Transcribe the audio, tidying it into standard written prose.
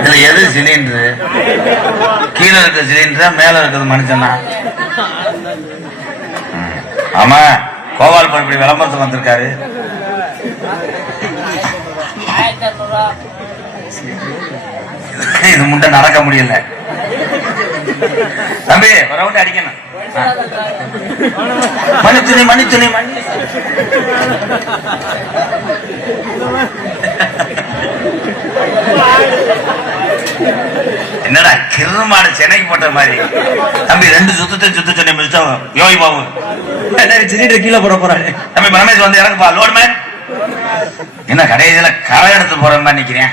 இதுல எது சிலிண்டரு? கீழே இருக்க சிலிண்டரா மேல இருக்கிறது மனுஷனா? ஆமா, கோபால் பரப்பி விளம்பரத்துக்கு வந்திருக்காரு. இது முட்டை நடக்க முடியல. தம்பி ஒரு ரவுண்ட் அடிக்கணும். மன்னிச்சுனி மன்னிச்சுனி மன்னி. என்னடா கிருமாடு சென்னைக்கு போட்ட மாதிரி. தம்பி 2 சுத்தத்தை சுத்த சொன்ன மிச்சம் யோகி பாபு சிலிண்டர் கீழே போட போறாரு. தம்பி மனமேஷ் வந்து இறங்குப்பா. லோட் மேன் என்ன கடைசியில களை எடுத்து போற மாதிரி நிக்கிறேன்.